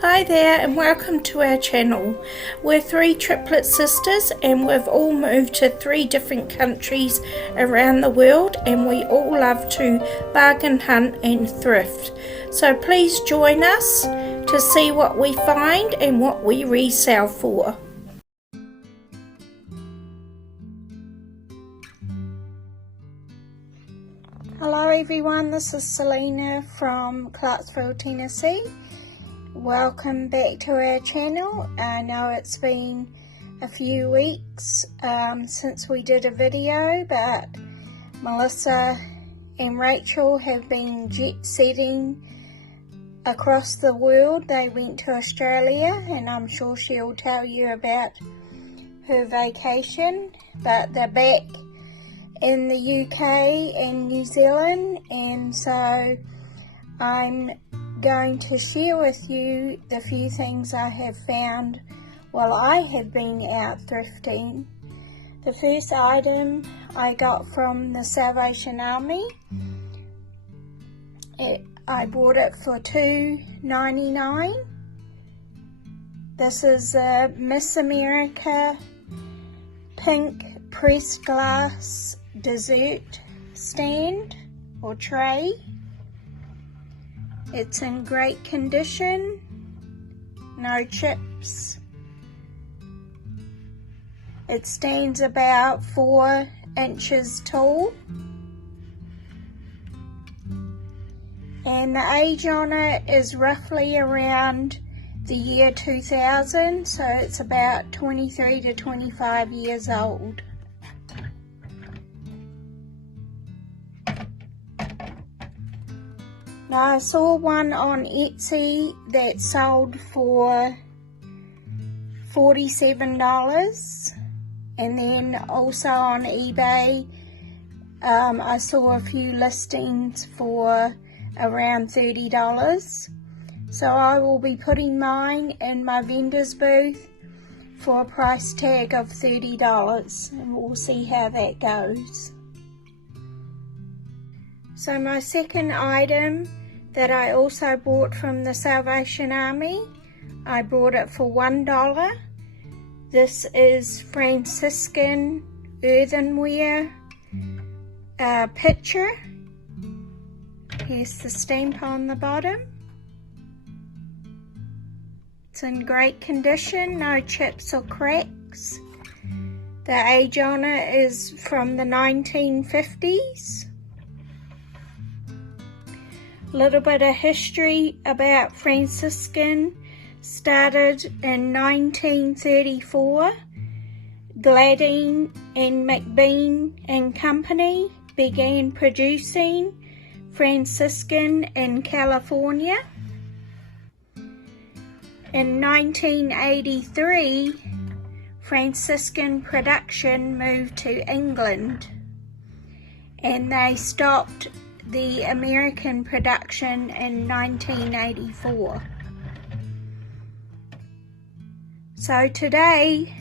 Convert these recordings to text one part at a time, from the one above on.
Hi there and welcome to our channel. We're three triplet sisters and we've all moved to 3 different countries around the world, and we all love to bargain hunt and thrift. So please join us to see what we find and what we resell for. Hello everyone, this is Selena from Clarksville, Tennessee. Welcome back to our channel. I know it's been a few weeks since we did a video, but Melissa and Rachel have been jet setting across the world. They went to Australia, and I'm sure she'll tell you about her vacation, but they're back in the UK and New Zealand, and so I'm going to share with you the few things I have found while I have been out thrifting. The first item I got from the Salvation Army. I bought it for $2.99. This is a Miss America pink pressed glass dessert stand or tray. It's in great condition, no chips. It stands about 4 inches tall, and the age on it is roughly around the year 2000, so it's about 23 to 25 years old. Now, I saw one on Etsy that sold for $47, and then also on eBay I saw a few listings for around $30. So I will be putting mine in my vendor's booth for a price tag of $30, and we'll see how that goes. So my second item that I also bought from the Salvation Army, I bought it for $1. This is Franciscan earthenware pitcher. Here's the stamp on the bottom. It's in great condition, no chips or cracks. The age on it is from the 1950s. Little bit of history about Franciscan. Started in 1934. Gladine and McBean and Company began producing Franciscan in California. In 1983, Franciscan production moved to England, and they stopped the American production in 1984. So today,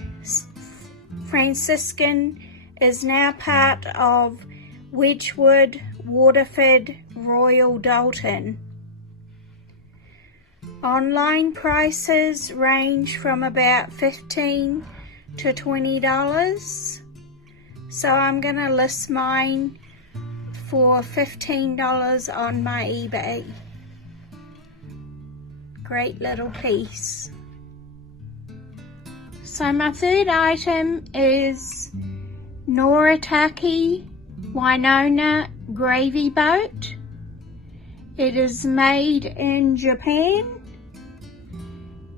Franciscan is now part of Wedgwood, Waterford, Royal Doulton. Online prices range from about $15 to $20. So I'm going to list mine for $15 on my eBay. Great little piece. So my third item is Noritake Winona Gravy Boat. It is made in Japan,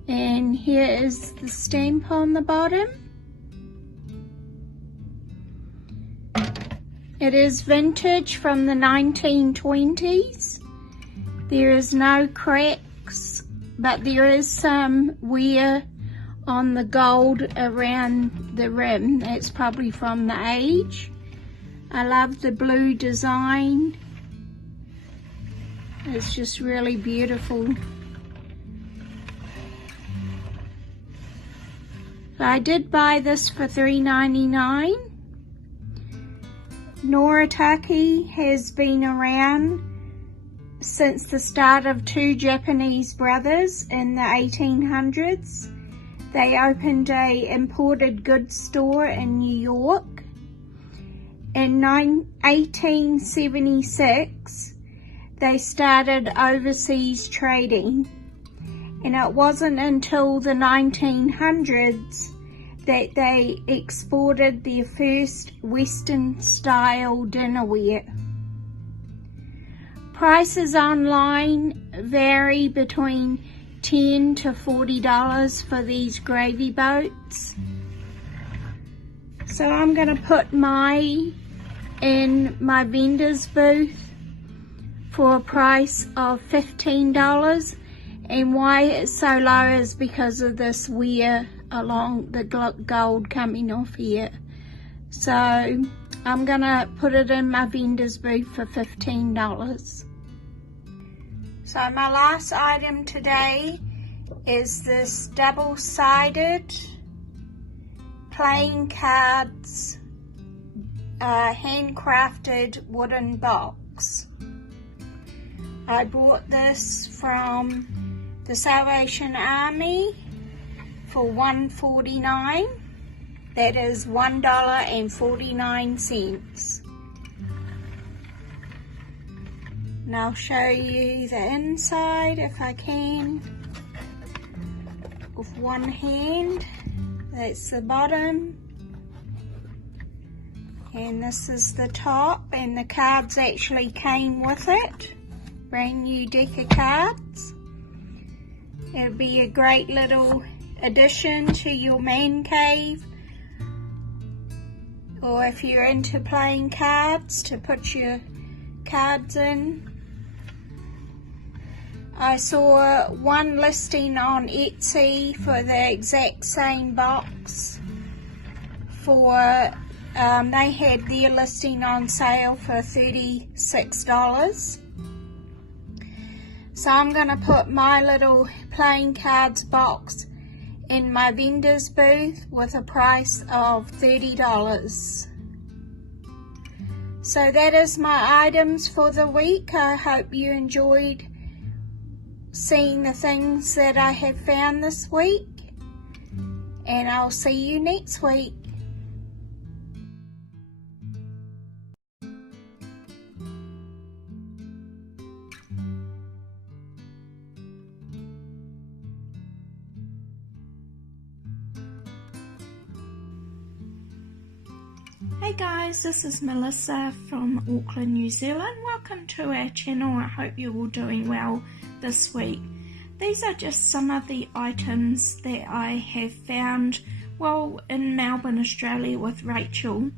and here is the stamp on the bottom. It is vintage from the 1920s. There is no cracks, but there is some wear on the gold around the rim. That's probably from the age. I love the blue design. It's just really beautiful. I did buy this for $3.99. Noritake has been around since the start of two Japanese brothers in the 1800s. They opened a imported goods store in New York. In 1876, they started overseas trading, and it wasn't until the 1900s that they exported their first Western-style dinnerware. Prices online vary between $10 to $40 for these gravy boats. So I'm going to put mine in my vendor's booth for a price of $15, and why it's so low is because of this wear along the gold coming off here. So I'm going to put it in my vendor's booth for $15. So my last item today is this double-sided playing cards handcrafted wooden box. I bought this from the Salvation Army for $1.49. That is $1.49. And I'll show you the inside if I can with one hand. That's the bottom, and this is the top, and the cards actually came with it. Brand new deck of cards. It would be a great little addition to your man cave, or if you're into playing cards, to put your cards in. I saw one listing on Etsy for the exact same box for, they had their listing on sale for $36. So I'm going to put my little playing cards box in my vendor's booth with a price of $30. So that is my items for the week. I hope you enjoyed seeing the things that I have found this week, and I'll see you next week. Hey guys, this is Melissa from Auckland, New Zealand. Welcome to our channel. I hope you're all doing well this week. These are just some of the items that I have found while in Melbourne, Australia with Rachel.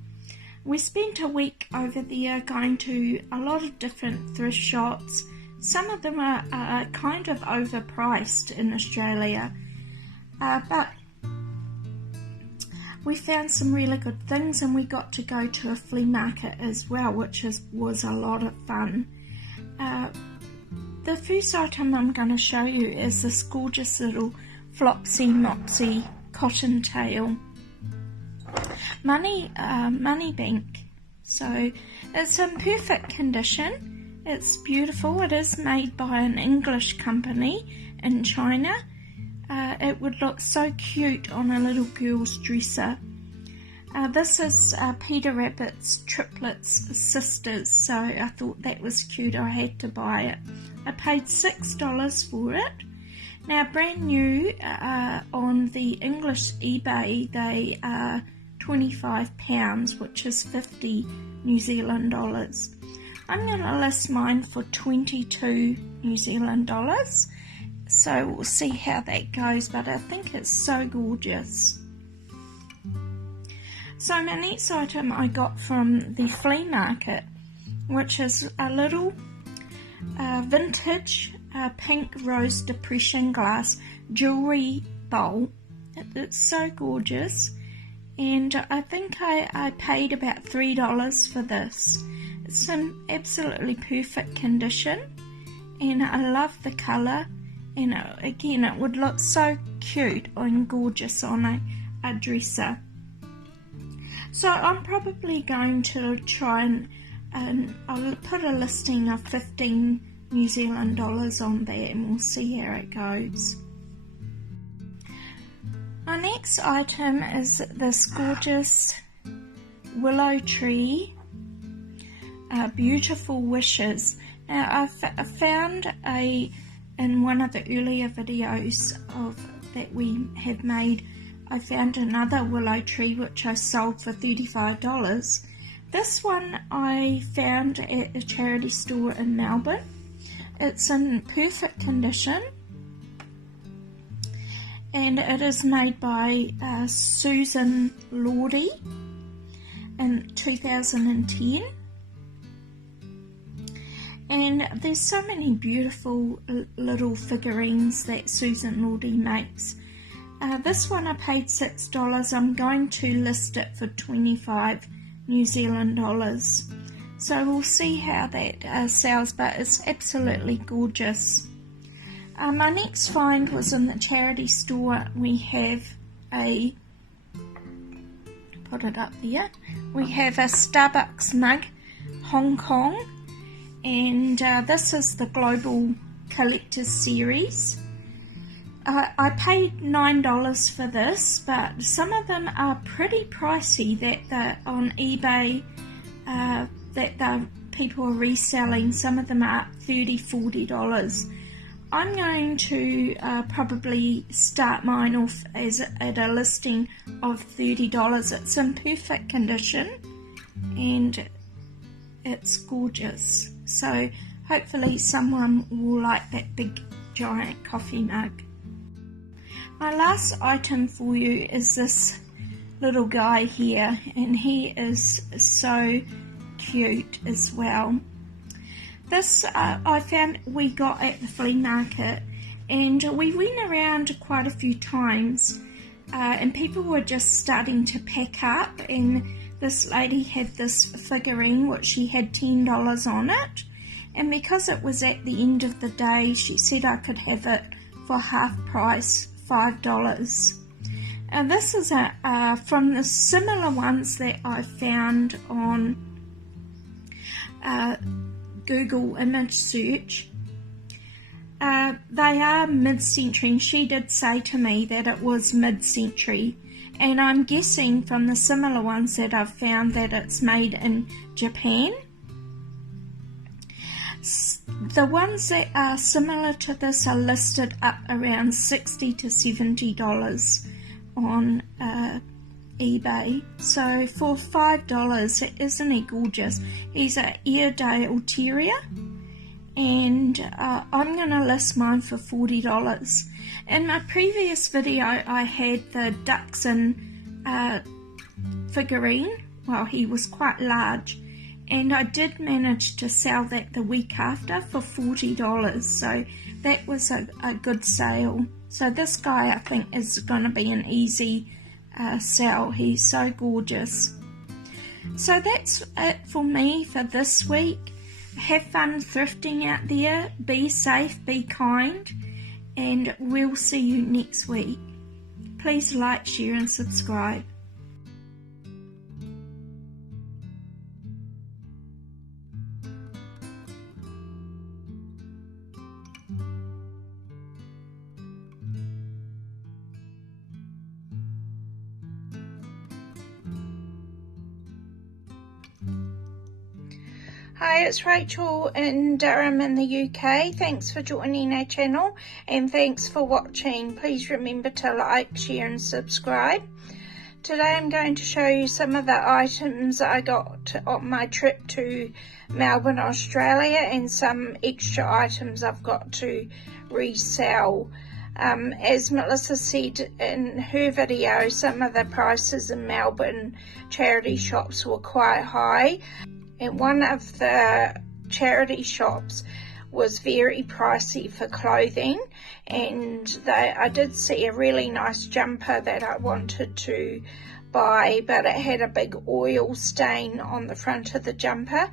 We spent a week over there going to a lot of different thrift shops. Some of them are kind of overpriced in Australia, but we found some really good things, and we got to go to a flea market as well, which was a lot of fun. The first item I'm going to show you is this gorgeous little Flopsy Mopsy cottontail money bank. So it's in perfect condition. It's beautiful. It is made by an English company in China. It would look so cute on a little girl's dresser. This is Peter Rabbit's Triplet's sisters, so I thought that was cute. I had to buy it. I paid $6 for it. Now, brand new on the English eBay, they are £25, which is 50 New Zealand dollars. I'm going to list mine for 22 New Zealand dollars. So we'll see how that goes, but I think it's so gorgeous. So my next item I got from the flea market, which is a little vintage pink rose depression glass jewelry bowl. It's so gorgeous, and I think I paid about $3 for this. It's in absolutely perfect condition, and I love the colour. And again, it would look so cute and gorgeous on a dresser. So I'm probably going to try and I'll put a listing of $15 New Zealand dollars on that, and we'll see how it goes. Our next item is this gorgeous willow tree, Beautiful Wishes. Now I found in one of the earlier videos that we have made, I found another willow tree which I sold for $35. This one I found at a charity store in Melbourne. It's in perfect condition, and it is made by Susan Lordy in 2010. And there's so many beautiful little figurines that Susan Lordy makes. This one I paid $6. I'm going to list it for 25 New Zealand dollars. So we'll see how that sells, but it's absolutely gorgeous. My next find was in the charity store. We have put it up there, we have a Starbucks mug, Hong Kong, and this is the Global Collectors Series. I paid $9 for this, but some of them are pretty pricey that on eBay that the people are reselling. Some of them are $30, $40. I'm going to probably start mine off at a listing of $30. It's in perfect condition and it's gorgeous. So hopefully someone will like that big giant coffee mug. My last item for you is this little guy here, and he is so cute as well. This I found we got at the flea market, and we went around quite a few times, and people were just starting to pack up, and this lady had this figurine which she had $10 on it, and because it was at the end of the day, she said I could have it for half price, $5. And this is from the similar ones that I found on Google image search. They are mid-century, and she did say to me that it was mid-century, and I'm guessing from the similar ones that I've found that it's made in Japan. The ones that are similar to this are listed up around $60 to $70 on eBay. So for $5, isn't he gorgeous? He's an Airedale Terrier, and I'm going to list mine for $40. In my previous video I had the Dachshund figurine. Well, he was quite large, and I did manage to sell that the week after for $40, so that was a good sale. So this guy I think is going to be an easy sell. He's so gorgeous. So that's it for me for this week. Have fun thrifting out there, be safe, be kind, and we'll see you next week. Please like, share and subscribe. Hi, it's Rachel in Durham in the UK. Thanks for joining our channel and thanks for watching. Please remember to like, share and subscribe. Today I'm going to show you some of the items I got on my trip to Melbourne, Australia, and some extra items I've got to resell. As Melissa said in her video, some of the prices in Melbourne charity shops were quite high. And one of the charity shops was very pricey for clothing, and I did see a really nice jumper that I wanted to buy, but it had a big oil stain on the front of the jumper,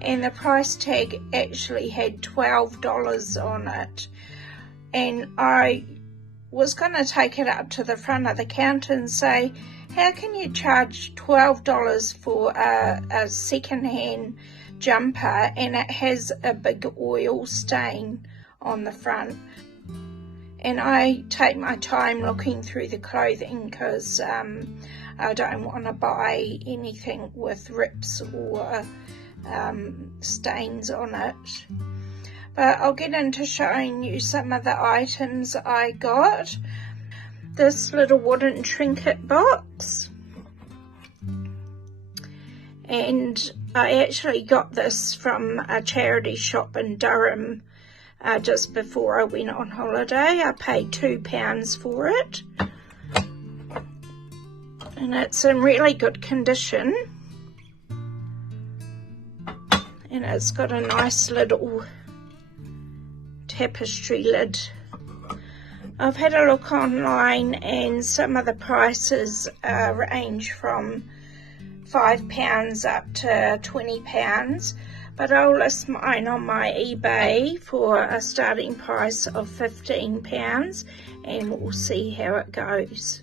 and the price tag actually had $12 on it. And I was going to take it up to the front of the counter and say, how can you charge $12 for a second-hand jumper, and it has a big oil stain on the front. And I take my time looking through the clothing because I don't want to buy anything with rips or stains on it. But I'll get into showing you some of the items I got. This little wooden trinket box, and I actually got this from a charity shop in Durham just before I went on holiday. I paid £2 for it, and it's in really good condition, and it's got a nice little tapestry lid. I've had a look online, and some of the prices range from £5 up to £20, but I'll list mine on my eBay for a starting price of £15, and we'll see how it goes.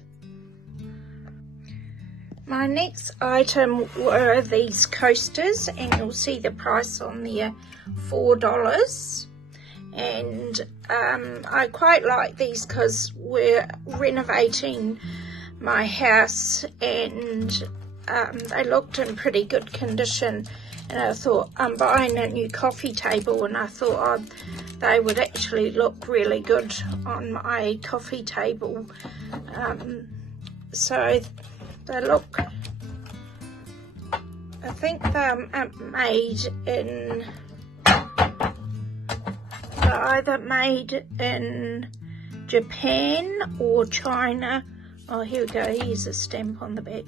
My next item were these coasters, and you'll see the price on there, $4. And I quite like these because we're renovating my house, and they looked in pretty good condition, and I thought I'm buying a new coffee table, and I thought they would actually look really good on my coffee table. So they look, I think they're made in, either made in Japan or China. Oh, here we go, here's a stamp on the back.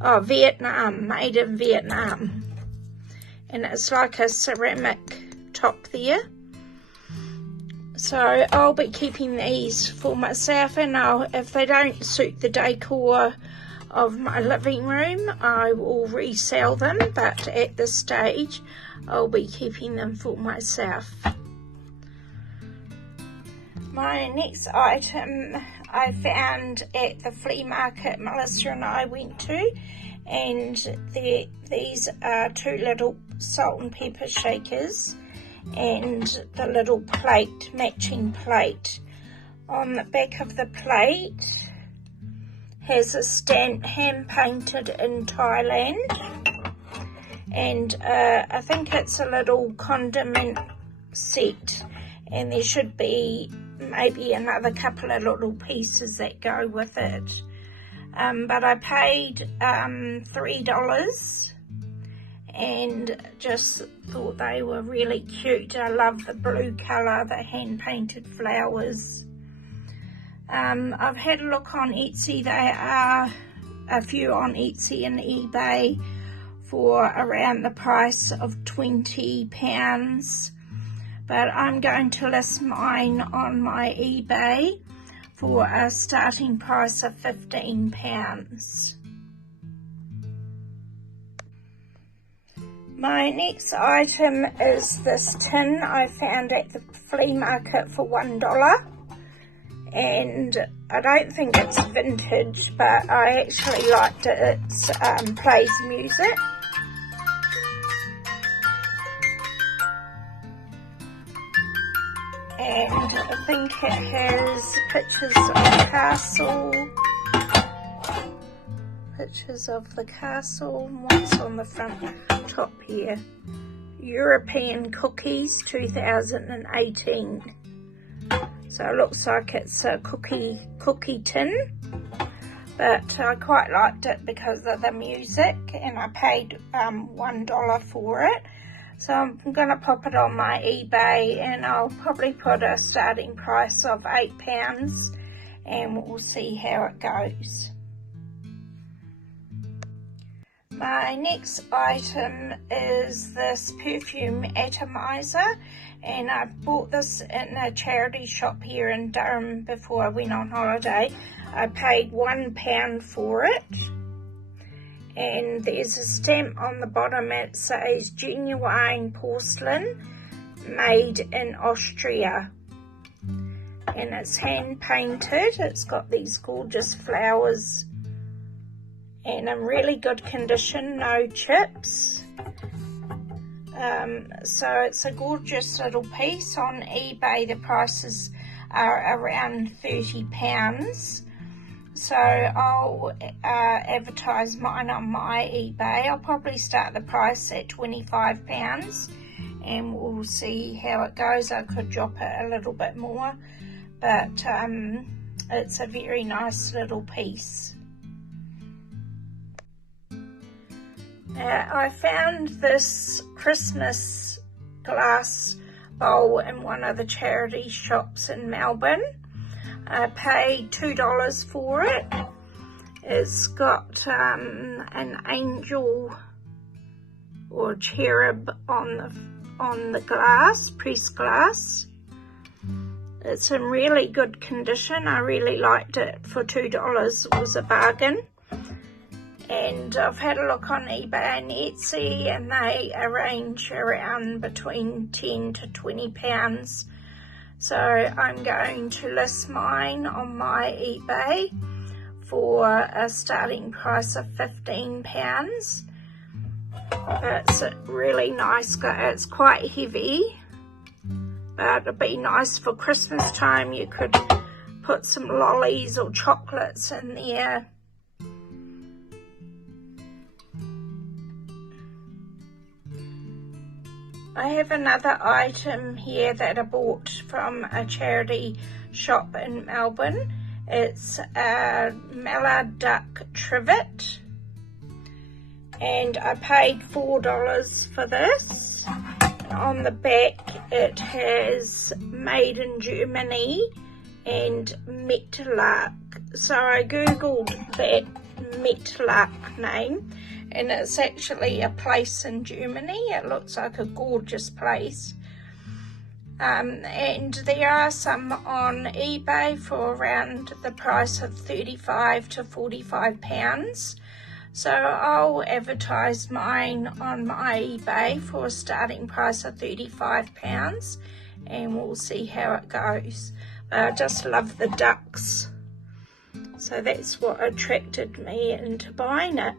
Oh, Vietnam, made in Vietnam. And it's like a ceramic top there. So I'll be keeping these for myself, and if they don't suit the decor of my living room, I will resell them, but at this stage I'll be keeping them for myself. My next item I found at the flea market Melissa and I went to, and these are 2 little salt and pepper shakers, and the little plate, matching plate. On the back of the plate has a stamp, hand painted in Thailand, and I think it's a little condiment set, and there should be maybe another couple of little pieces that go with it. But I paid $3 and just thought they were really cute. I love the blue colour, the hand painted flowers. I've had a look on Etsy. There are a few on Etsy and eBay for around the price of £20. But I'm going to list mine on my eBay for a starting price of £15. My next item is this tin I found at the flea market for $1. And I don't think it's vintage, but I actually liked it. It plays music. And I think it has pictures of the castle, and what's on the front top here. European Cookies 2018. So it looks like it's a cookie tin, but I quite liked it because of the music, and I paid $1 for it. So I'm going to pop it on my eBay, and I'll probably put a starting price of £8, and we'll see how it goes. My next item is this perfume atomizer, and I bought this in a charity shop here in Durham before I went on holiday. I paid £1 for it. And there's a stamp on the bottom. It says genuine porcelain, made in Austria, and it's hand painted. It's got these gorgeous flowers and in really good condition, no chips. So it's a gorgeous little piece. On eBay the prices are around £30. So I'll advertise mine on my eBay. I'll probably start the price at £25 and we'll see how it goes. I could drop it a little bit more, but it's a very nice little piece. I found this Christmas glass bowl in one of the charity shops in Melbourne. I paid $2 for it. It's got an angel or cherub on the glass, pressed glass. It's in really good condition. I really liked it. For $2 it was a bargain. And I've had a look on eBay and Etsy, and they range around between £10 to £20. So I'm going to list mine on my eBay for a starting price of £15. It's a really nice, it's quite heavy, but it'd be nice for Christmas time. You could put some lollies or chocolates in there. I have another item here that I bought from a charity shop in Melbourne. It's a mallard duck trivet, and I paid $4 for this. On the back it has made in Germany and Metlark. So I googled that Metlark name, and it's actually a place in Germany. It looks like a gorgeous place. And there are some on eBay for around the price of £35 to £45. So I'll advertise mine on my eBay for a starting price of £35, and we'll see how it goes. I just love the ducks, so that's what attracted me into buying it.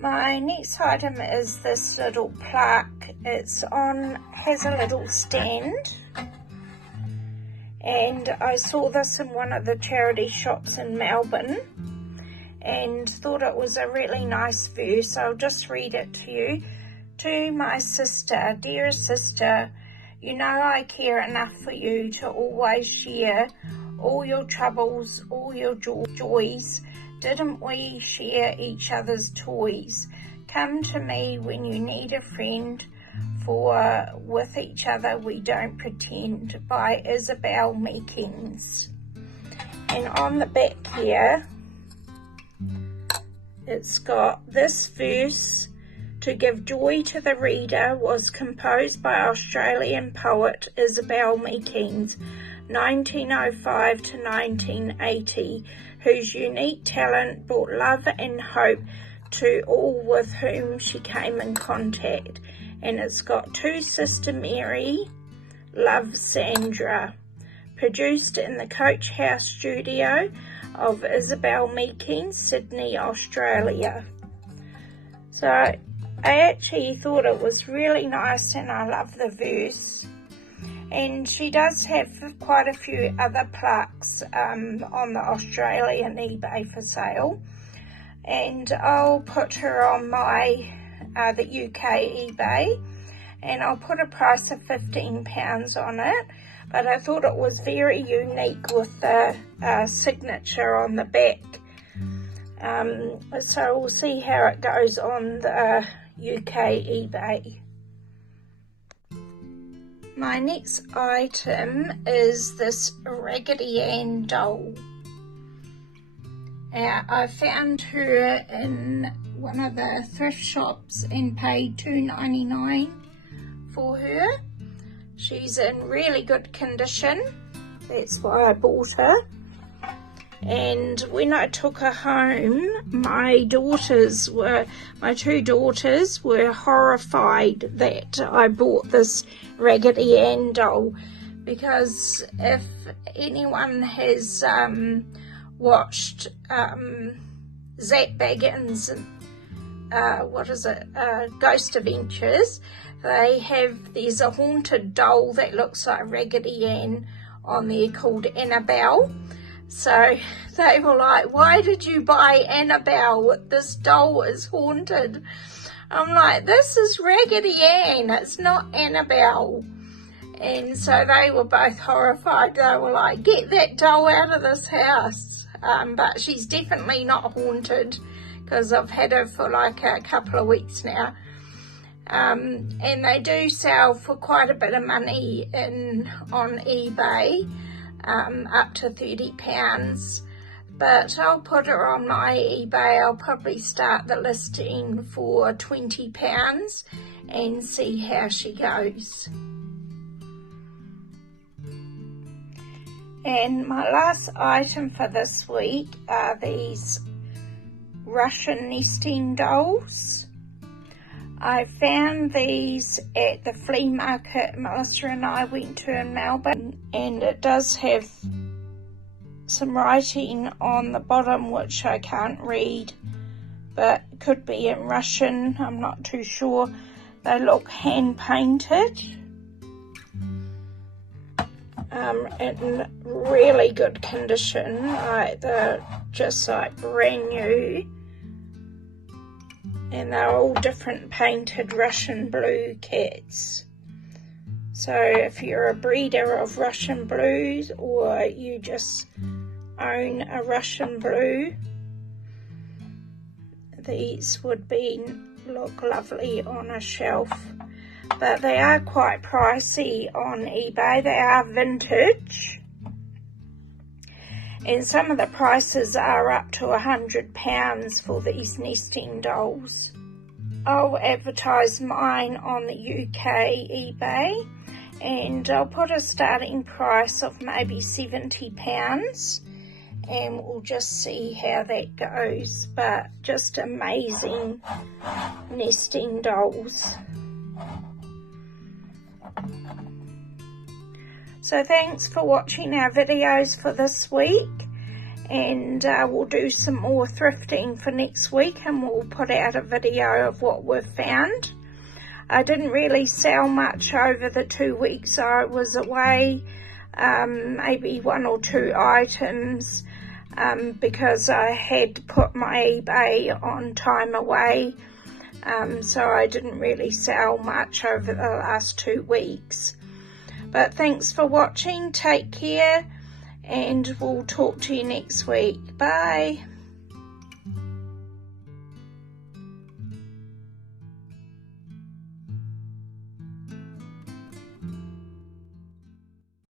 My next item is this little plaque. Has a little stand, and I saw this in one of the charity shops in Melbourne and thought it was a really nice verse. I'll just read it to you. To my sister, dearest sister, you know I care enough for you to always share all your troubles, all your joys. Didn't we share each other's toys? Come to me when you need a friend, for with each other we don't pretend. By Isabel Meekings. And on the back here, it's got this verse: to give joy to the reader, was composed by Australian poet Isabel Meekings, 1905 to 1980, whose unique talent brought love and hope to all with whom she came in contact. And it's got to Sister Mary, love Sandra. Produced in the Coach House studio of Isabel Meekings, Sydney, Australia. So I actually thought it was really nice, and I love the verse. And she does have quite a few other plaques on the Australian eBay for sale. And I'll put her on my the UK eBay, and I'll put a price of £15 on it. But I thought it was very unique with the signature on the back. So we'll see how it goes on the UK eBay. My next item is this Raggedy Ann doll. I found her in one of the thrift shops and paid $2.99 for her. She's in really good condition. That's why I bought her. And when I took her home, my two daughters were horrified that I bought this Raggedy Ann doll, because if anyone has watched Zach Baggins and Ghost Adventures. There's a haunted doll that looks like Raggedy Ann on there called Annabelle. So they were like, why did you buy Annabelle? This doll is haunted. I'm like, this is Raggedy Ann, it's not Annabelle. And so they were both horrified. They were like, get that doll out of this house. But she's definitely not haunted, because I've had her for like a couple of weeks now. And they do sell for quite a bit of money on eBay, up to £30. But I'll put her on my eBay. I'll probably start the listing for £20 and see how she goes. And my last item for this week are these Russian nesting dolls. I found these at the flea market Melissa and I went to in Melbourne, and it does have some writing on the bottom which I can't read, but it could be in Russian, I'm not too sure. They look hand painted, in really good condition, like they're just like brand new, and they're all different painted Russian blue cats. So if you're a breeder of Russian blues, or you just own a Russian blue, these would look lovely on a shelf. But they are quite pricey on eBay. They are vintage, and some of the prices are up to £100 for these nesting dolls. I'll advertise mine on the UK eBay, and I'll put a starting price of maybe £70, and we'll just see how that goes. But just amazing nesting dolls. So thanks for watching our videos for this week, and we'll do some more thrifting for next week, and we'll put out a video of what we've found. I didn't really sell much over the 2 weeks I was away, maybe 1 or 2 items, because I had put my eBay on time away, so I didn't really sell much over the last 2 weeks. But thanks for watching, take care, and we'll talk to you next week. Bye.